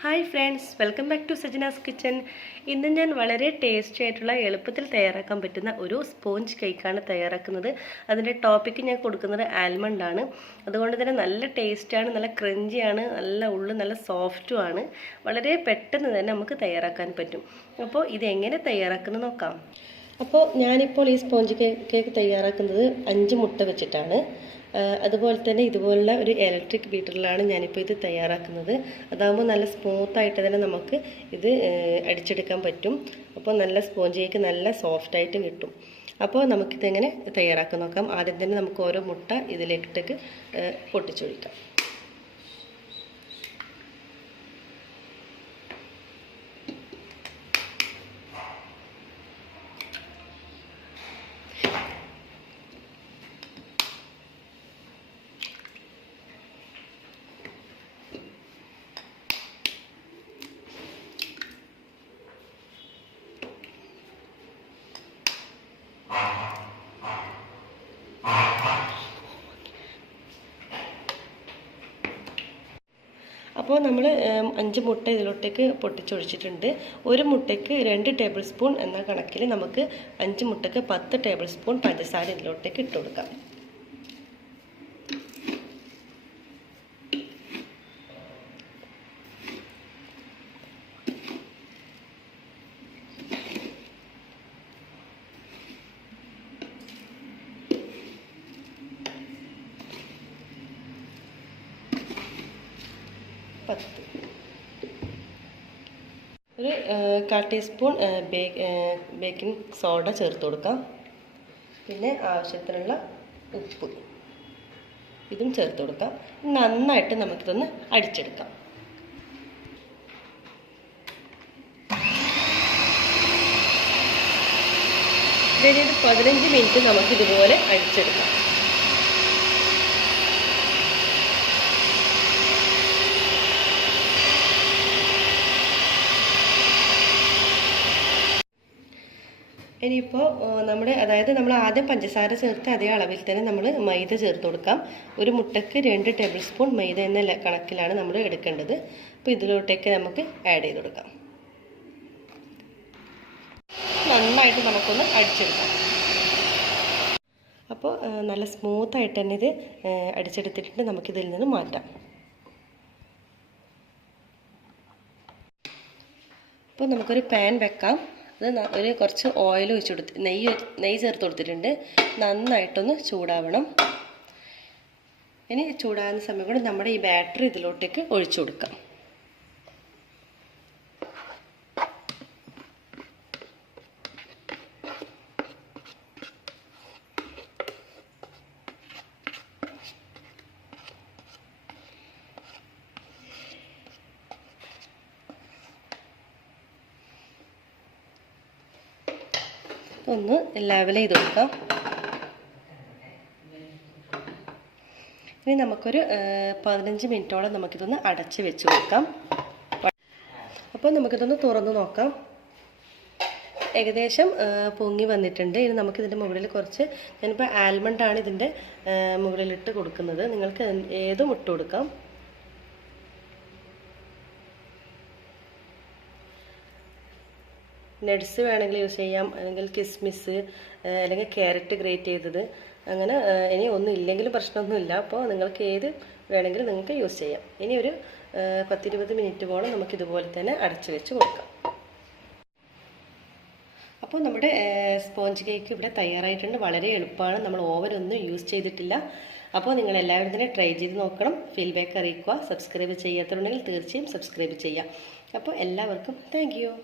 Hi friends, welcome back to Sajana's kitchen. ഇന്ന് ഞാൻ വളരെ ടേസ്റ്റി ആയിട്ടുള്ള എളുപ്പത്തിൽ തയ്യാറാക്കാൻ പറ്റുന്ന ഒരു സ്പോഞ്ച് കേക്കാണ് തയ്യാറാക്കുന്നത്. അതിൻ്റെ ടോപ്പിക്ക് ഞാൻ കൊടുക്കുന്നത് ആൽമണ്ടാണ്. അതുകൊണ്ട് തന്നെ നല്ല ടേസ്റ്റാണ്, നല്ല ക്രഞ്ചിയാണ്, നല്ല ഉള്ളു നല്ല സോഫ്റ്റുമാണ്. വളരെ പെട്ടെന്ന് തന്നെ നമുക്ക് തയ്യാറാക്കാൻ പറ്റും. അപ്പോൾ ഇതെങ്ങനെ തയ്യാറാക്കുന്നത് നോക്കാം. അപ്പോൾ ഞാനിപ്പോൾ ഈ സ്പോഞ്ച് കേക്ക് തയ്യാറാക്കുന്നത് 5 മുട്ട വെച്ചിട്ടാണ്. അതുപോലെ തന്നെ ഇതുപോലുള്ള ഒരു ഇലക്ട്രിക് ബീറ്ററിലാണ് ഞാനിപ്പോൾ ഇത് തയ്യാറാക്കുന്നത്. അതാകുമ്പോൾ നല്ല സ്മൂത്തായിട്ട് തന്നെ നമുക്ക് ഇത് അടിച്ചെടുക്കാൻ പറ്റും. അപ്പോൾ നല്ല സ്പോഞ്ച് കേക്ക് നല്ല സോഫ്റ്റായിട്ടും കിട്ടും. അപ്പോൾ നമുക്കിതെങ്ങനെ തയ്യാറാക്കാൻ നോക്കാം. ആദ്യം തന്നെ നമുക്ക് ഓരോ മുട്ട ഇതിലേക്കിട്ടേക്ക് പൊട്ടിച്ചൊഴിക്കാം. അപ്പോൾ നമ്മൾ 5 മുട്ട ഇതിലോട്ടേക്ക് പൊട്ടിച്ചൊഴിച്ചിട്ടുണ്ട്. ഒരു മുട്ടയ്ക്ക് 2 ടേബിൾ സ്പൂൺ എന്ന കണക്കിൽ നമുക്ക് 5 മുട്ടയ്ക്ക് 10 ടേബിൾ സ്പൂൺ പഞ്ചസാര ഇതിലോട്ടേക്ക് ഇട്ട് കൊടുക്കാം. ഒരു 1/4 ടീസ്പൂൺ ബേക്കിംഗ് സോഡ ചേർത്ത് കൊടുക്കാം. പിന്നെ ആവശ്യത്തിനുള്ള ഉപ്പ് ഇതും ചേർത്ത് കൊടുക്കാം. നന്നായിട്ട് നമുക്കിതൊന്ന് അടിച്ചെടുക്കാം. ഇതൊരു 15 മിനിറ്റ് നമുക്കിതുപോലെ അടിച്ചെടുക്കാം. ഇനിയിപ്പോൾ നമ്മൾ ആദ്യം പഞ്ചസാര ചേർത്ത് അതേ അളവിൽ തന്നെ നമ്മൾ മൈദ ചേർത്ത് കൊടുക്കാം. ഒരു മുട്ടയ്ക്ക് 2 ടേബിൾ സ്പൂൺ മൈദ എന്ന കണക്കിലാണ് നമ്മൾ എടുക്കേണ്ടത്. അപ്പോൾ ഇതിലോട്ടേക്ക് നമുക്ക് ആഡ് ചെയ്ത് കൊടുക്കാം. നന്നായിട്ട് നമുക്കൊന്ന് അടിച്ചെടുക്കാം. അപ്പോൾ നല്ല സ്മൂത്തായിട്ട് തന്നെ ഇത് അടിച്ചെടുത്തിട്ട് നമുക്കിതിൽ നിന്ന് മാറ്റാം. അപ്പോൾ നമുക്കൊരു പാൻ വെക്കാം. അത് കുറച്ച് ഓയിൽ ഒഴിച്ച് കൊടുത്ത് നെയ്യ് ചേർത്ത് കൊടുത്തിട്ടുണ്ട്. നന്നായിട്ടൊന്ന് ചൂടാവണം. ഇനി ചൂടാകുന്ന സമയം കൊണ്ട് നമ്മുടെ ഈ ബാറ്റർ ഇതിലോട്ടേക്ക് ഒഴിച്ചു കൊടുക്കാം. ഒന്ന് ലെവൽ ചെയ്ത് കൊടുക്കാം. ഇനി നമുക്കൊരു 15 മിനിറ്റോളം നമുക്കിതൊന്ന് അടച്ച് വെച്ച് കൊടുക്കാം. അപ്പോൾ നമുക്കിതൊന്ന് തുറന്ന് നോക്കാം. ഏകദേശം പൊങ്ങി വന്നിട്ടുണ്ട്. ഇനി നമുക്കിതിൻ്റെ മുകളിൽ കുറച്ച് ഞാനിപ്പോൾ ആൽമണ്ടാണ് ഇതിൻ്റെ മുകളിലിട്ട് കൊടുക്കുന്നത്. നിങ്ങൾക്ക് ഏതും ഇട്ട് കൊടുക്കാം. നട്ട്സ് വേണമെങ്കിൽ യൂസ് ചെയ്യാം, അല്ലെങ്കിൽ കിസ്മിസ്, അല്ലെങ്കിൽ ക്യാരറ്റ് ഗ്രേറ്റ് ചെയ്തത്, അങ്ങനെ ഇനി ഒന്നും ഇല്ലെങ്കിലും പ്രശ്നമൊന്നുമില്ല. അപ്പോൾ നിങ്ങൾക്ക് ഏത് വേണമെങ്കിലും നിങ്ങൾക്ക് യൂസ് ചെയ്യാം. ഇനി ഒരു 10-20 മിനിറ്റോളം നമുക്കിതുപോലെ തന്നെ അടച്ചു വെച്ച് കൊടുക്കാം. അപ്പോൾ നമ്മുടെ സ്പോഞ്ച് കേക്ക് ഇവിടെ തയ്യാറായിട്ടുണ്ട്. വളരെ എളുപ്പമാണ്. നമ്മൾ ഓവനൊന്നും യൂസ് ചെയ്തിട്ടില്ല. അപ്പോൾ നിങ്ങൾ എല്ലാവരും തന്നെ ട്രൈ ചെയ്ത് നോക്കണം. ഫീഡ്ബാക്ക് അറിയിക്കുക. സബ്സ്ക്രൈബ് ചെയ്യാത്തവരുണ്ടെങ്കിൽ തീർച്ചയായും സബ്സ്ക്രൈബ് ചെയ്യാം. അപ്പോൾ എല്ലാവർക്കും താങ്ക് യു.